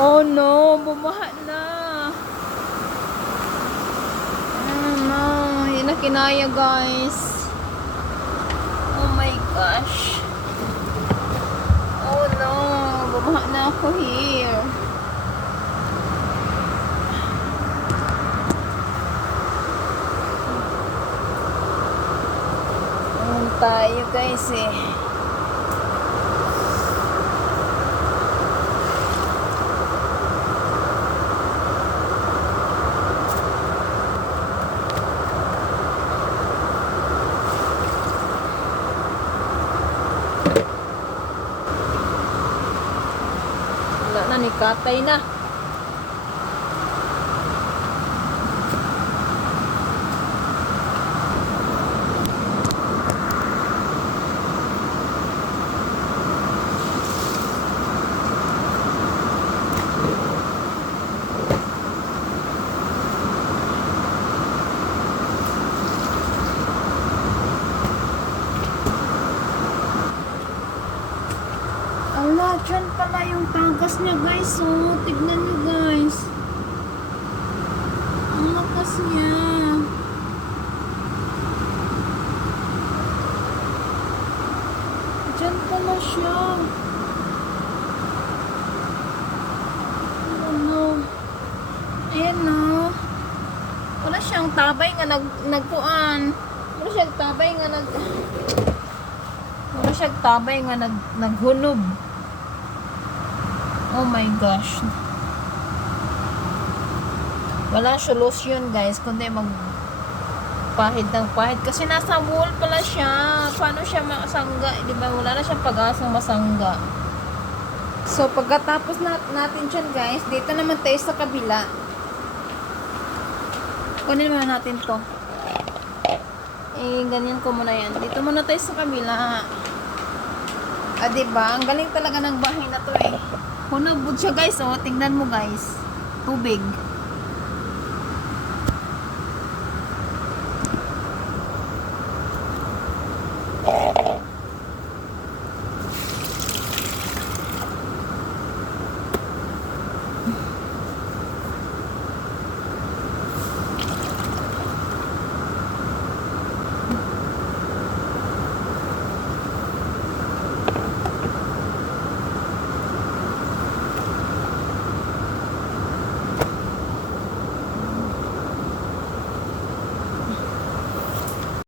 Oh no, bumaha na. No, hindi na kinaya guys. Oh my gosh. Oh no, bumaha na ako here. Tayo guys eh. Wala na, ni Katay na. Ala, dyan pala yung tagas niya guys. Oh, tignan nyo guys. Ang lakas niya. Dyan pala siya. Oh no. Ayan no. Wala siyang tabay nga nagpuan. Wala siyang tabay nga Wala siyang tabay nga naghunob. Oh my gosh. Wala solusyon guys, kundi magpahid ng pahid. Kasi nasa wall pala siya. Paano siya masangga? Diba? Wala na siyang pag-asang masangga. So, pagkatapos natin siya guys, dito naman tayo sa kabila. Kunin muna natin to. Ganyan ko muna yan. Dito muna tayo sa kabila. Diba? Ang galing talaga ng bahay na to eh. Hunabod siya guys, oh. Tingnan mo guys. Tubig.